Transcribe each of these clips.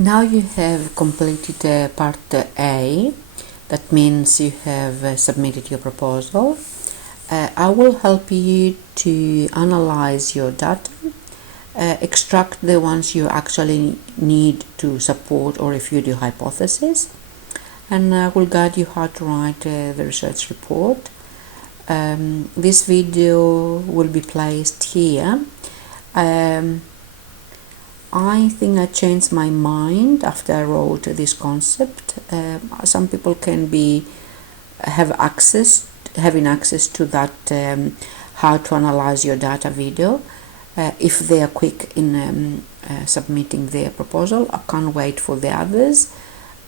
Now you have completed part A. That means you have submitted your proposal. I will help you to analyze your data, extract the ones you actually need to support or refute your hypothesis, and I will guide you how to write the research report. This video will be placed here. I think I changed my mind after I wrote this concept. Some people can having access to that how to analyze your data video if they are quick in submitting their proposal. I can't wait for the others.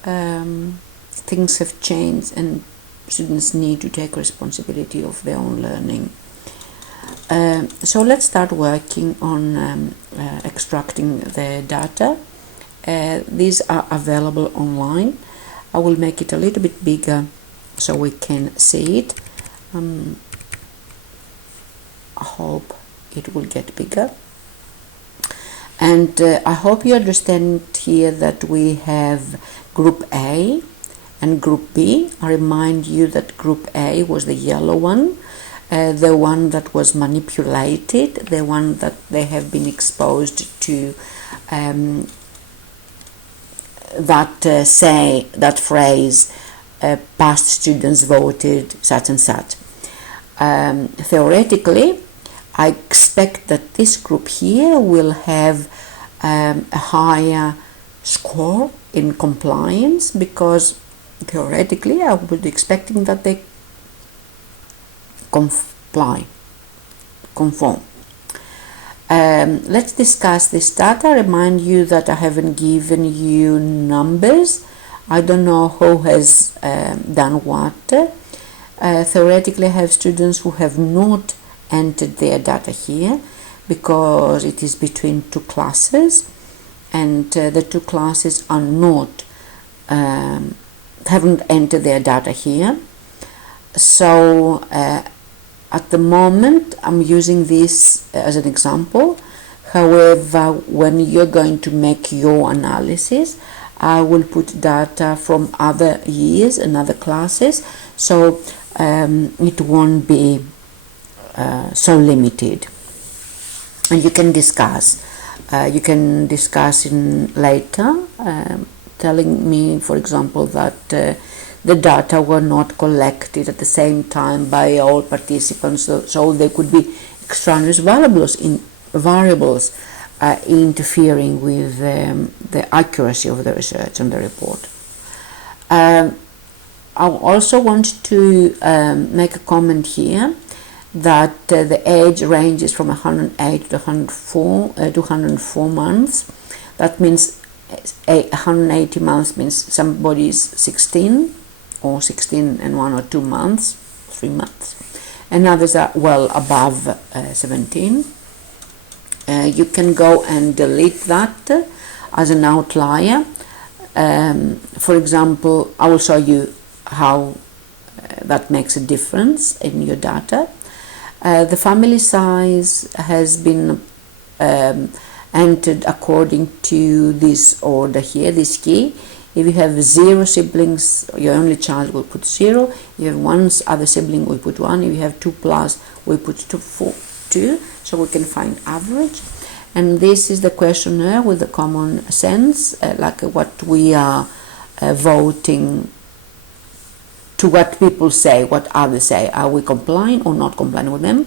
Things have changed and students need to take responsibility of their own learning. So let's start working on extracting the data. These are available online. I will make it a little bit bigger so we can see it. I hope it will get bigger. And I hope you understand here that we have Group A and Group B. I remind you that Group A was the yellow one. The one that was manipulated, the one that they have been exposed to that phrase, past students voted such and such. Theoretically, I expect that this group here will have a higher score in compliance, because theoretically I would be expecting that they conform. Let's discuss this data. Remind you that I haven't given you numbers. I don't know who has done what. Theoretically, I have students who have not entered their data here because it is between two classes, and the two classes are not haven't entered their data here. So at the moment I'm using this as an example. However, when you're going to make your analysis, I will put data from other years and other classes, so it won't be so limited. And you can discuss in later, telling me, for example, that the data were not collected at the same time by all participants, so there could be extraneous variables interfering with the accuracy of the research and the report. I also want to make a comment here that the age ranges from 108 to 104 months. That means 180 months means somebody is 16 or 16 and 1 or 2 months, 3 months, and others are well above 17. You can go and delete that as an outlier. For example, I will show you how that makes a difference in your data. The family size has been entered according to this order here, this key. If you have 0 siblings, your only child will put 0. If you have 1 other sibling, we put 1. If you have 2 plus, we put 2, so we can find average. And this is the questionnaire with the common sense, like what we are voting to what people say, what others say. Are we complying or not complying with them?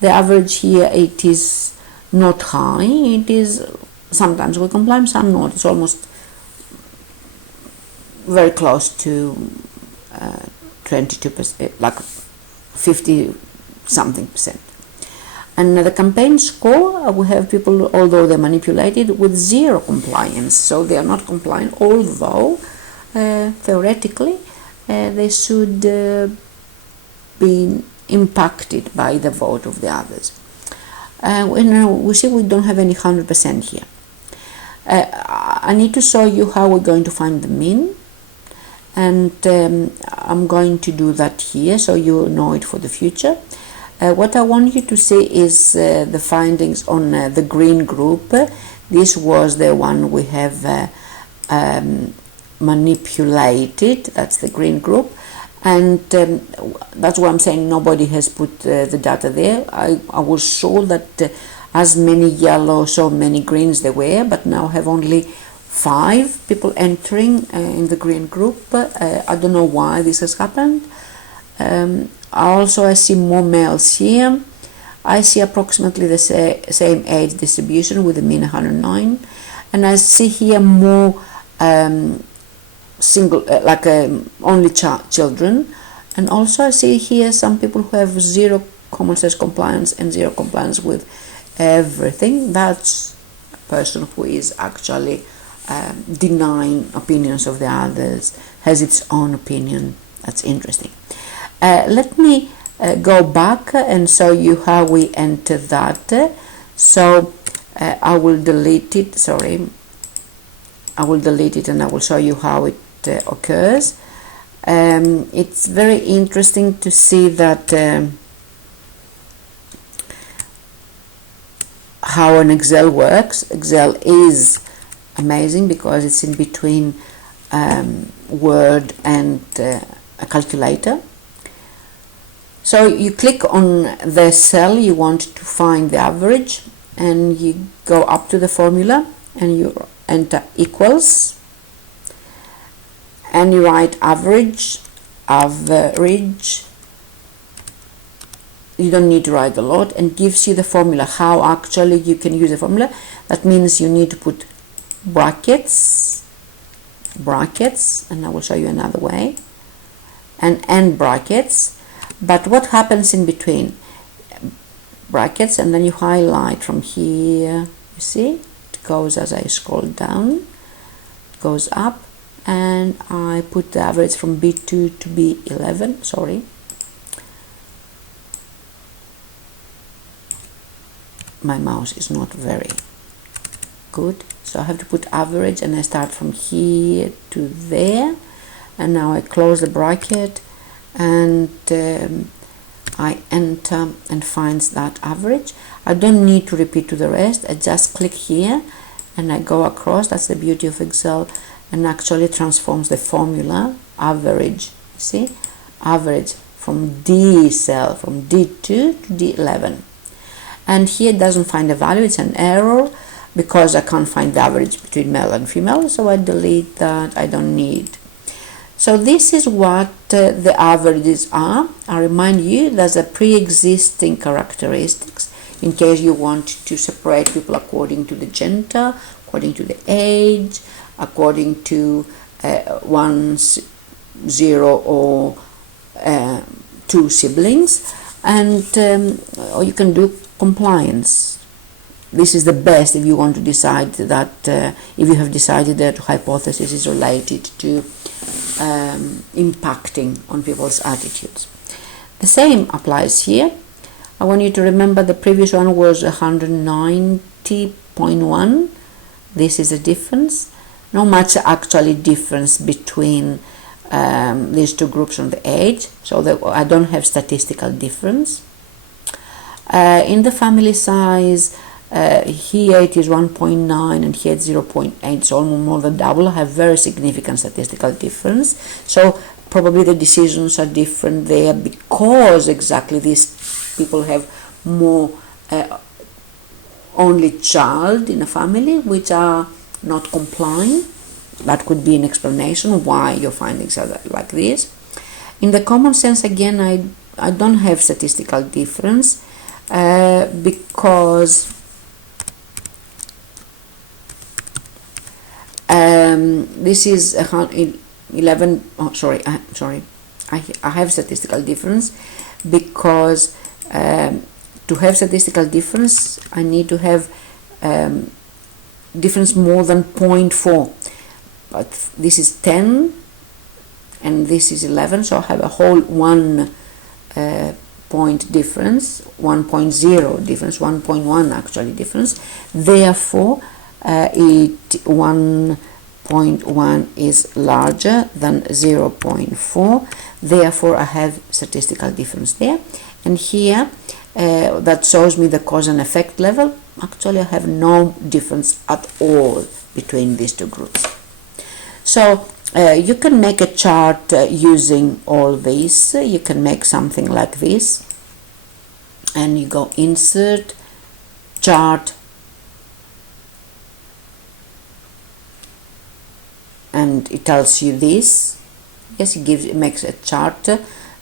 The average here, it is not high. It is sometimes we comply, some not. It's almost very close to 22%, like 50 something percent. And the campaign score, we have people, although they're manipulated, with 0 compliance, so they are not compliant, although theoretically they should be impacted by the vote of the others. We see we don't have any 100% here. I need to show you how we're going to find the mean, and I'm going to do that here so you know it for the future. What I want you to see is the findings on the green group. This was the one we have manipulated. That's the green group, and that's why I'm saying nobody has put the data there. I was sure that as many yellow, so many greens there were, but now have only 5 people entering in the green group. I don't know why this has happened. Also, I see more males here. I see approximately the same age distribution with a mean 109, and I see here more single, only children, and also I see here some people who have 0 common sense compliance and 0 compliance with everything. That's a person who is actually denying opinions of the others, has its own opinion. That's interesting. Let me go back and show you how we enter that. So I will delete it, I will delete it and I will show you how it occurs. It's very interesting to see that how an Excel works. Excel is amazing because it's in between Word and a calculator. So you click on the cell you want to find the average, and you go up to the formula and you enter equals, and you write average. You don't need to write a lot, and gives you the formula, how actually you can use the formula. That means you need to put brackets, and I will show you another way, and end brackets. But what happens in between? Brackets, and then you highlight from here. You see, it goes as I scroll down, it goes up, and I put the average from B2 to B11. Sorry, my mouse is not very good, so I have to put average, and I start from here to there, and now I close the bracket, and I enter and finds that average. I don't need to repeat to the rest. I just click here and I go across. That's the beauty of Excel, and actually transforms the formula average. See, average from D cell, from D2 to D11, and here it doesn't find a value. It's an error because I can't find the average between male and female, so I delete that. I don't need. So this is what the averages are. I remind you there's a pre-existing characteristics in case you want to separate people according to the gender, according to the age, according to 1, 0 or 2 siblings, and or you can do compliance. This is the best if you want to decide that if you have decided that hypothesis is related to impacting on people's attitudes. The same applies here. I want you to remember the previous one was 190.1. This is a difference. Not much actually difference between these two groups on the age, so that I don't have statistical difference. In the family size, here it is 1.9 and here it's 0.8, so almost more than double. I have very significant statistical difference. So probably the decisions are different there because exactly these people have more only child in a family which are not complying. That could be an explanation why your findings are like this. In the common sense, again, I don't have statistical difference because this is 11. Oh, sorry. I have statistical difference because to have statistical difference, I need to have difference more than 0.4. But this is 10 and this is 11, so I have a whole 1 point difference, 1.0 difference, 1.1 actually difference. Therefore, 1.1 is larger than 0.4. Therefore, I have statistical difference there. And here, that shows me the cause and effect level. Actually, I have no difference at all between these two groups. So you can make a chart using all this. You can make something like this, and you go insert, chart, and it tells you this. Yes, it makes a chart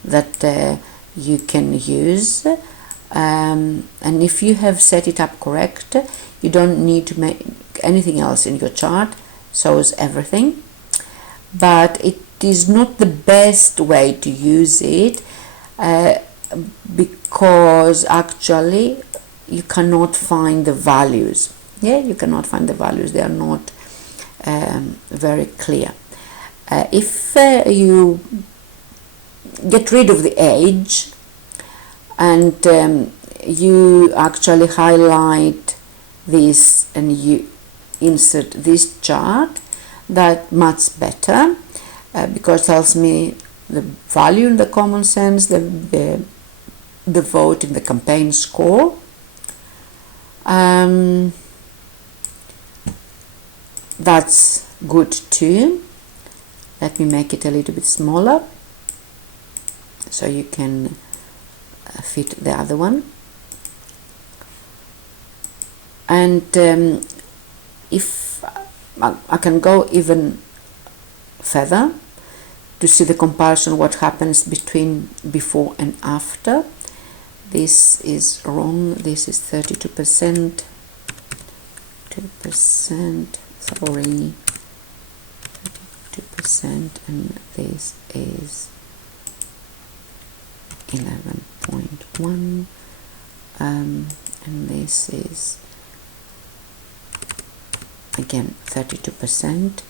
that you can use, and if you have set it up correct, you don't need to make anything else in your chart. Shows everything, but it is not the best way to use it because actually you cannot find the values. Yeah, you cannot find the values. They are not very clear. If you get rid of the age and you actually highlight this and you insert this chart, that much better because it tells me the value in the common sense, the vote in the campaign score. That's good too. Let me make it a little bit smaller so you can fit the other one. And if I can go even further to see the comparison, what happens between before and after. This is wrong. This is 32%. 2%. Sorry. 32%, and this is 11.1, and this is again 32%.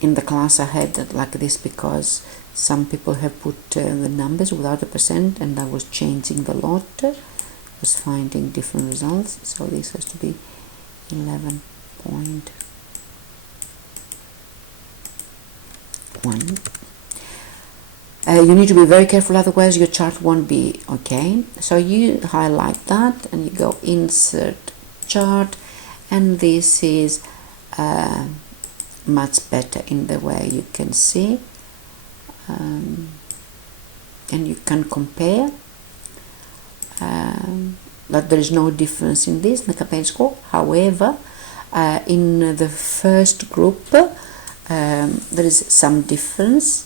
In the class I had it like this because some people have put the numbers without the percent, and I was changing the lot, was finding different results. So this has to be 11.1. You need to be very careful, otherwise your chart won't be okay. So you highlight that and you go insert chart, and this is much better in the way you can see, and you can compare that there is no difference in this, in the campaign score. However, in the first group there is some difference.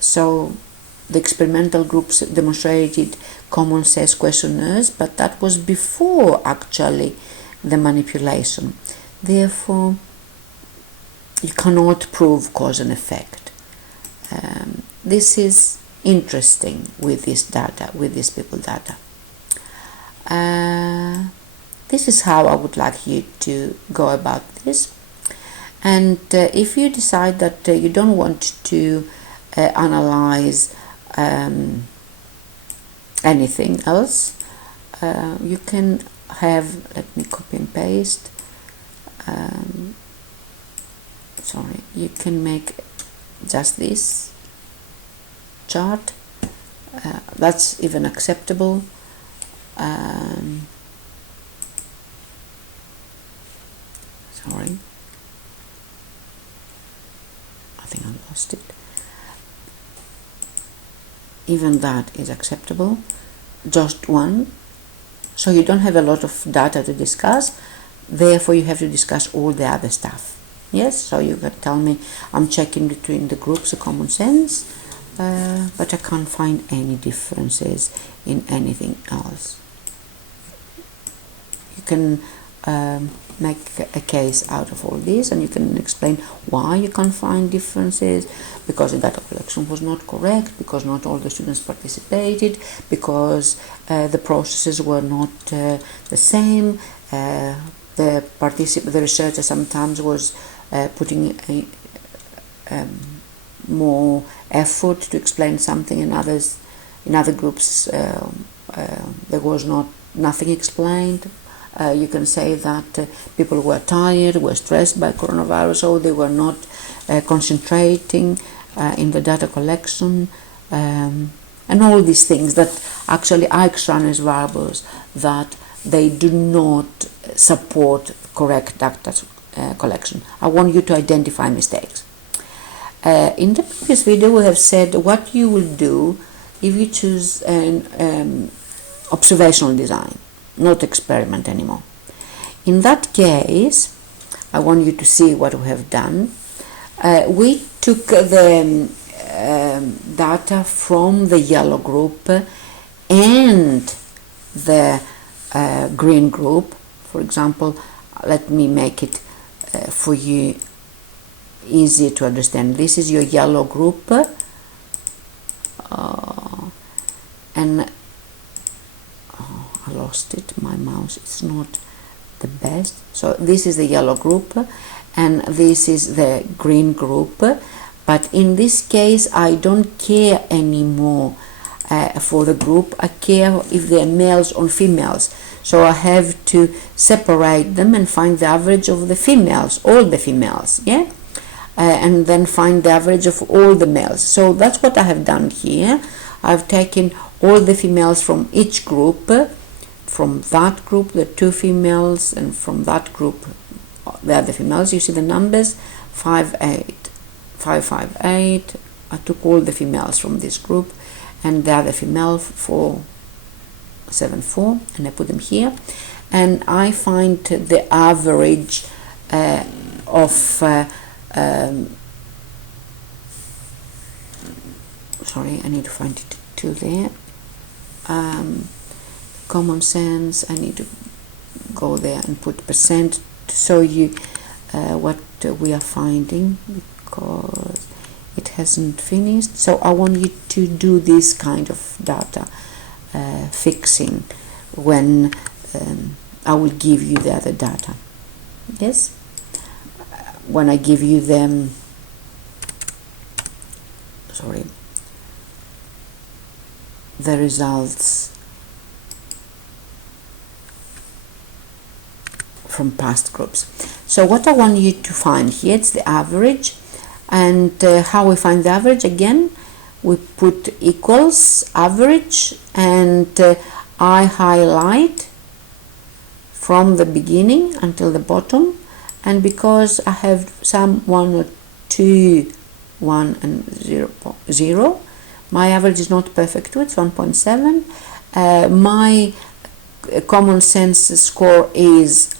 So the experimental groups demonstrated common sense questionnaires, but that was before actually the manipulation. Therefore, you cannot prove cause and effect. This is interesting with this data, with these people data. This is how I would like you to go about this. And if you decide that you don't want to analyze anything else, you can have, let me copy and paste, sorry, you can make just this chart, that's even acceptable. Sorry, I think I lost it. Even that is acceptable, just one. So you don't have a lot of data to discuss, therefore you have to discuss all the other stuff. Yes, so you can tell me I'm checking between the groups of common sense, but I can't find any differences in anything else. You can make a case out of all this, and you can explain why you can't find differences, because the data collection was not correct, because not all the students participated, because the processes were not the same. The researcher sometimes was putting more effort to explain something, in other groups there was nothing explained. You can say that people were tired, were stressed by coronavirus, or they were not concentrating in the data collection, and all these things that actually are extraneous variables that they do not support correct data collection. I want you to identify mistakes. In the previous video we have said what you will do if you choose an observational design, not experiment anymore. In that case, I want you to see what we have done. We took the data from the yellow group and the green group. For example, let me make it for you easier to understand. This is your yellow group, and I lost it, my mouse is not the best. So this is the yellow group and this is the green group, but in this case I don't care anymore for the group. I care if they are males or females, so I have to separate them and find the average of the females, all the females, yeah, and then find the average of all the males. So that's what I have done here. I've taken all the females from each group, from that group the 2 females, and from that group the other females. You see the numbers 5, 8, 5, 5, 8. I took all the females from this group and the other female 4, 7, 4, and I put them here, and I find the average of sorry, I need to find it too there. Common sense, I need to go there and put percent to show you what we are finding, because it hasn't finished. So I want you to do this kind of data fixing when I will give you the other data. Yes, when I give you them, sorry, the results from past groups. So what I want you to find here, it's the average, and how we find the average, again we put equals average, and I highlight from the beginning until the bottom, and because I have some 1 or 2, 1 and 0, 0, my average is not perfect too, it's 1.7. My common sense score is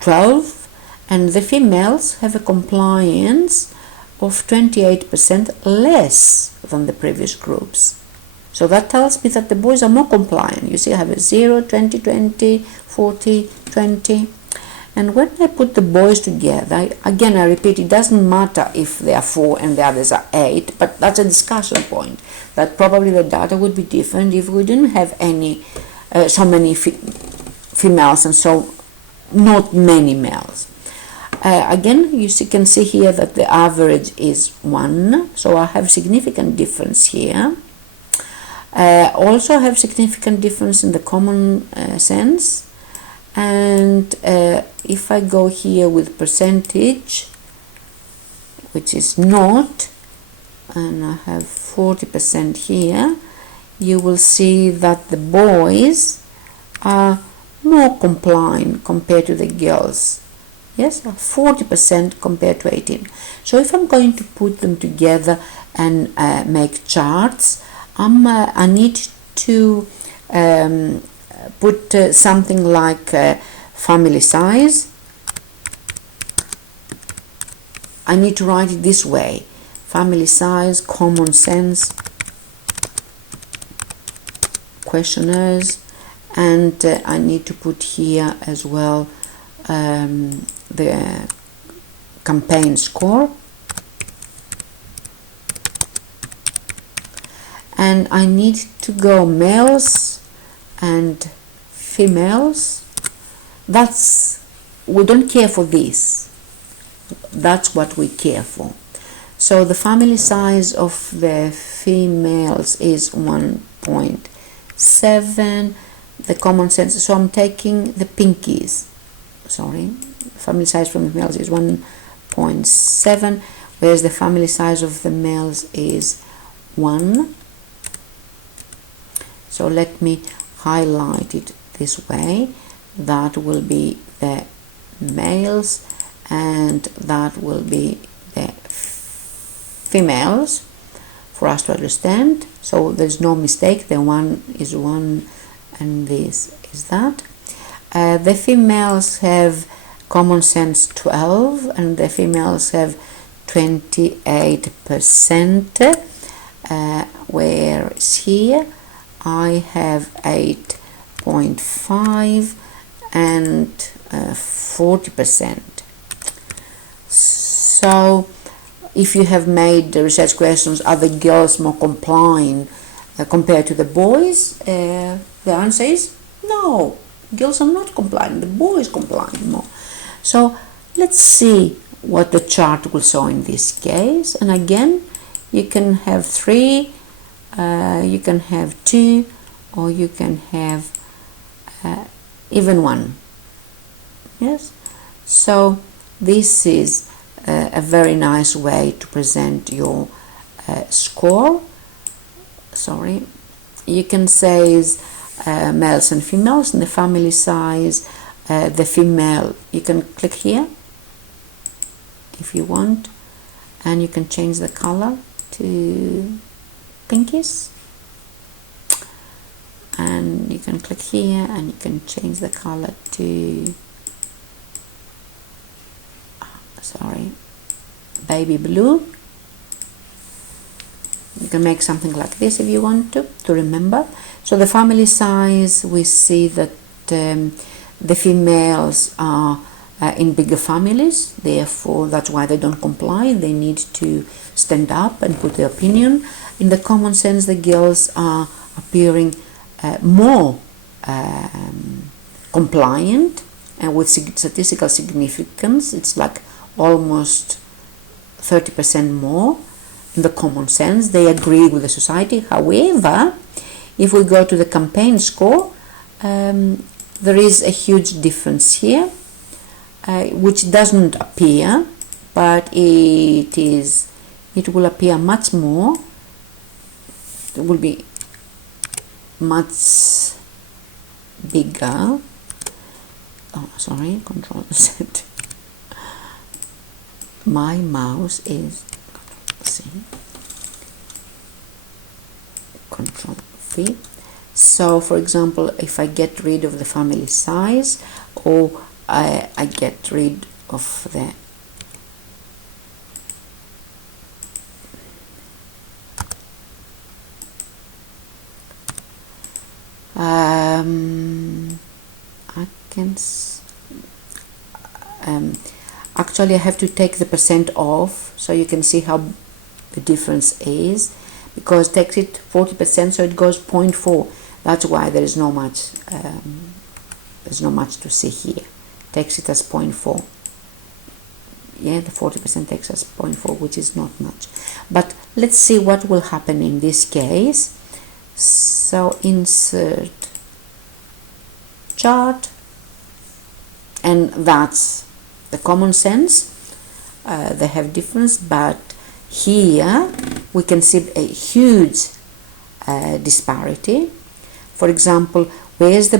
12, and the females have a compliance of 28% less than the previous groups. So that tells me that the boys are more compliant. You see, I have a 0, 20, 20, 40, 20. And when I put the boys together, again I repeat, it doesn't matter if they are 4 and the others are 8, but that's a discussion point. That probably the data would be different if we didn't have any so many females and so not many males. Again, you can see here that the average is 1, so I have significant difference here. Also I have significant difference in the common sense. And if I go here with percentage, which is not, and I have 40% here, you will see that the boys are more compliant compared to the girls. Yes, 40% compared to 18. So if I'm going to put them together and make charts, I need to put something like family size. I need to write it this way: family size, common sense, questionnaires, and I need to put here as well the campaign score, and I need to go males and females. We don't care for this, that's what we care for. So the family size of the females is 1.7, the common sense, so I'm taking the pinkies, sorry, family size from the males is 1.7, whereas the family size of the males is 1. So let me highlight it this way. that will be the males, and that will be the females, for us to understand. So there's no mistake, the one is one and this is that. The females have common sense 12 and the females have 28%, whereas here I have 8.5 and 40%. So if you have made the research questions, are the girls more complying compared to the boys? The answer is no. Girls are not complying, the boys complying more. So let's see what the chart will show in this case. And again, you can have 3, you can have 2, or you can have even 1. Yes. So this is a very nice way to present your score. Sorry, you can say males and females in the family size. The female, you can click here if you want, and you can change the color to pinkish, and you can click here and you can change the color to baby blue. You can make something like this if you want to remember. So the family size, we see that the females are in bigger families, therefore that's why they don't comply. They need to stand up and put their opinion. In the common sense, the girls are appearing more compliant, and with statistical significance, it's like almost 30% more. In the common sense, they agree with the society. However, if we go to the campaign score, there is a huge difference here, which doesn't appear, but it will appear much more. It will be much bigger. Oh, sorry, Control Z. My mouse is Control V. So for example, if I get rid of the family size, or I get rid of the I can actually I have to take the percent off so you can see how the difference is, because it takes it 40%, so it goes 0.4. That's why there is no much there's no much to see here. Takes it as 0.4. Yeah, the 40% takes us 0.4, which is not much. But let's see what will happen in this case. So insert chart, and that's the common sense. They have difference, but here we can see a huge disparity. For example, where's the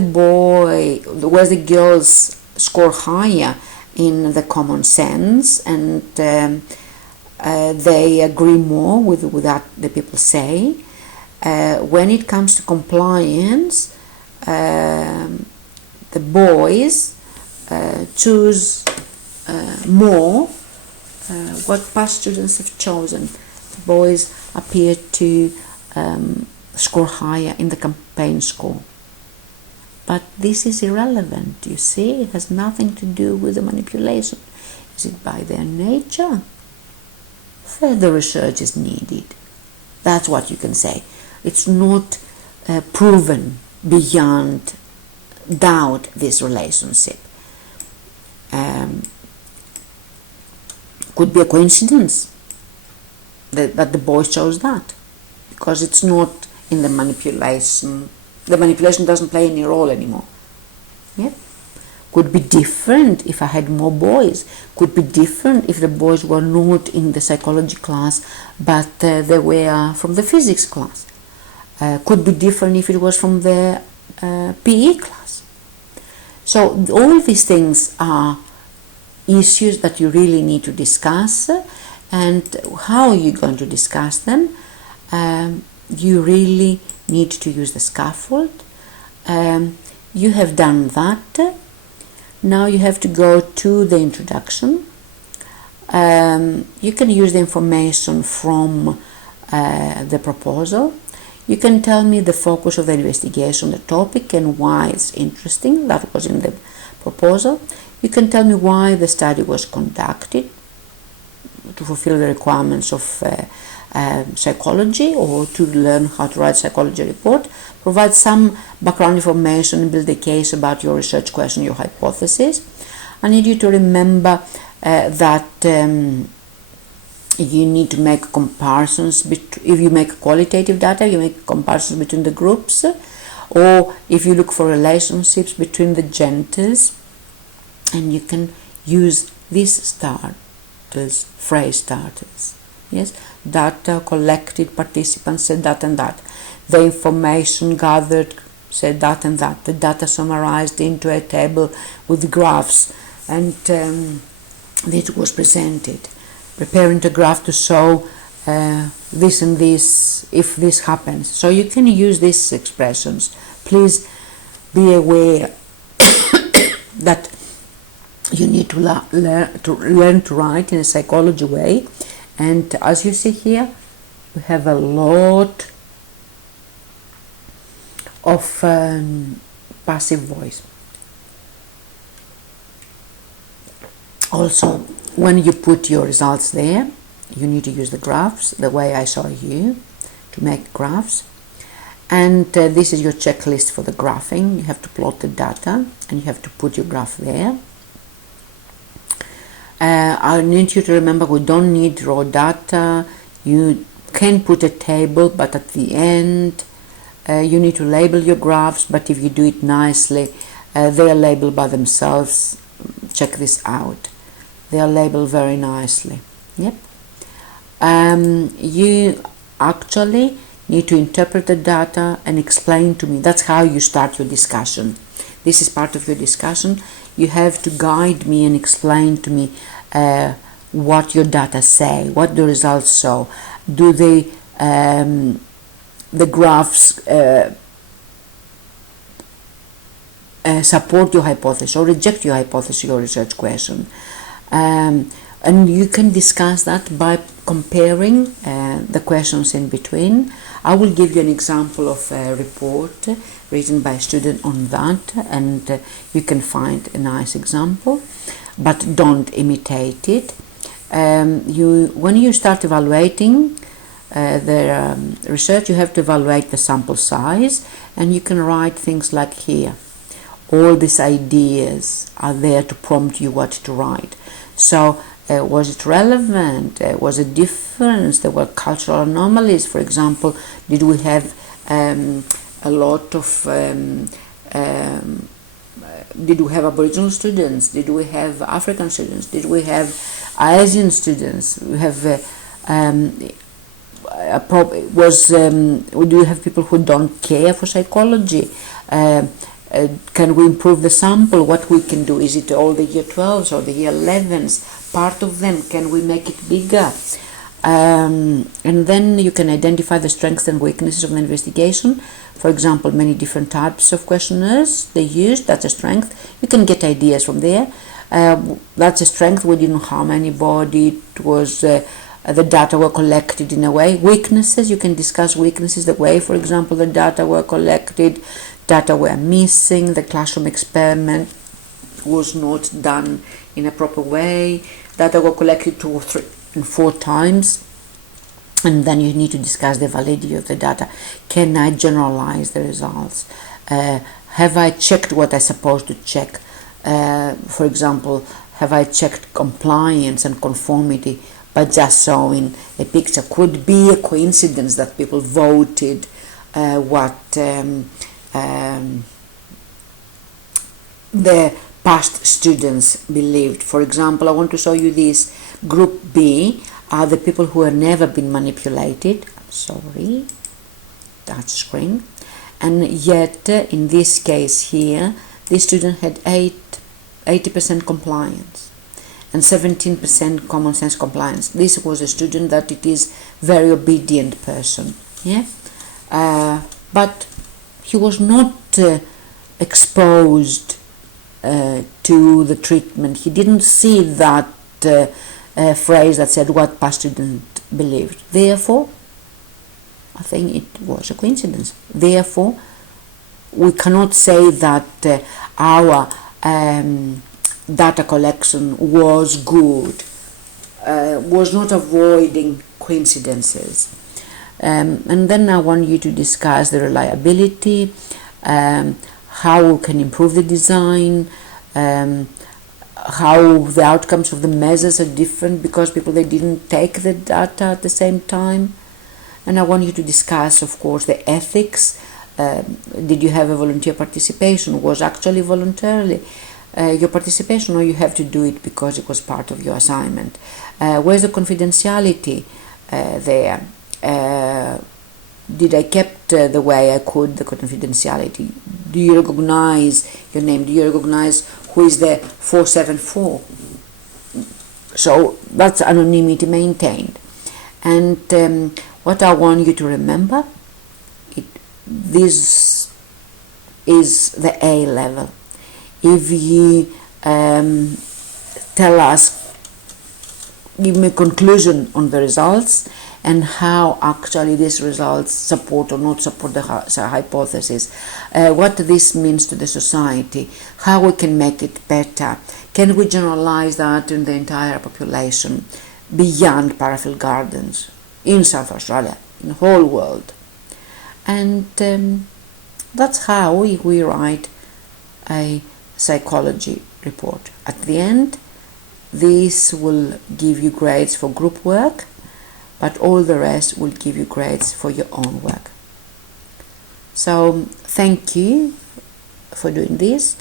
girls score higher in the common sense, and they agree more with what the people say. When it comes to compliance, the boys choose more what past students have chosen. The boys appear to score higher in the campaign score. But this is irrelevant, you see, it has nothing to do with the manipulation. Is it by their nature? Further research is needed. That's what you can say. It's not proven beyond doubt, this relationship. Could be a coincidence that the boys chose that, because it's not in the manipulation. The manipulation doesn't play any role anymore. Yeah? Could be different if I had more boys. Could be different if the boys were not in the psychology class, but they were from the physics class. Could be different if it was from the PE class. So all these things are issues that you really need to discuss, and how are you going to discuss them? You really need to use the scaffold. You have done that. Now you have to go to the introduction. You can use the information from the proposal. You can tell me the focus of the investigation, the topic, and why it's interesting. That was in the proposal. You can tell me why the study was conducted, to fulfill the requirements of psychology, or to learn how to write psychology report. Provide some background information and build a case about your research question, your hypothesis. I need you to remember that you need to make comparisons. If you make qualitative data, you make comparisons between the groups, or if you look for relationships between the genders, and you can use these starters, phrase starters. Yes, data collected, participants said that and that. The information gathered said that and that. The data summarized into a table with graphs, and it was presented. Preparing the graph to show this and this if this happens. So you can use these expressions. Please be aware that you need to learn to write in a psychology way, and as you see here, we have a lot of passive voice. Also, when you put your results there, you need to use the graphs the way I saw you to make graphs. And this is your checklist for the graphing. You have to plot the data and you have to put your graph there. I need you to remember we don't need raw data. You can put a table, but at the end you need to label your graphs, but if you do it nicely, they are labeled by themselves. Check this out. They are labeled very nicely. Yep. You actually need to interpret the data and explain to me. That's how you start your discussion. This is part of your discussion. You have to guide me and explain to me what your data say, what the results show. Do they, the graphs support your hypothesis or reject your hypothesis, your research question? And you can discuss that by comparing the questions in between. I will give you an example of a report written by a student on that, and you can find a nice example, but don't imitate it. When you start evaluating the research, you have to evaluate the sample size, and you can write things like here. All these ideas are there to prompt you what to write. So was it relevant? Was it difference? There were cultural anomalies. For example, did we have a lot of did we have Aboriginal students? Did we have African students? Did we have Asian students? We have do you have people who don't care for psychology? Can we improve the sample? What we can do? Is it all the year 12s or the year 11s? Part of them, can we make it bigger? And then you can identify the strengths and weaknesses of the investigation. For example, many different types of questionnaires they used. That's a strength. You can get ideas from there. That's a strength. We didn't harm anybody. It was the data were collected in a way. Weaknesses, you can discuss weaknesses, the way, for example, the data were collected, data were missing, the classroom experiment was not done in a proper way, data were collected 2 or 3 and 4 times, and then you need to discuss the validity of the data. Can I generalize the results? Have I checked what I'm supposed to check? For example, have I checked compliance and conformity by just showing a picture? Could be a coincidence that people voted what the past students believed. For example, I want to show you this. Group B are the people who have never been manipulated. Touch screen. And yet, in this case here, this student had 80% compliance and 17% common sense compliance. This was a student that it is very obedient person, yeah, but he was not exposed to the treatment. He didn't see that phrase that said what past student believed. Therefore, I think it was a coincidence. Therefore, we cannot say that our data collection was good, was not avoiding coincidences. And then I want you to discuss the reliability, how we can improve the design, how the outcomes of the measures are different because they didn't take the data at the same time. And I want you to discuss, of course, the ethics. Did you have a volunteer participation? Was actually voluntarily your participation, or you have to do it because it was part of your assignment? Where's the confidentiality there? Did I kept the way I could the confidentiality? Do you recognize your name? Do you recognize who is the 474? So that's anonymity maintained. And what I want you to remember, this is the A level. If you tell us, give me a conclusion on the results and how actually these results support or not support the hypothesis, what this means to the society, how we can make it better, can we generalize that in the entire population beyond Parafield Gardens, in South Australia, in the whole world. And that's how we write a psychology report. At the end, this will give you grades for group work, but all the rest will give you grades for your own work. So thank you for doing this.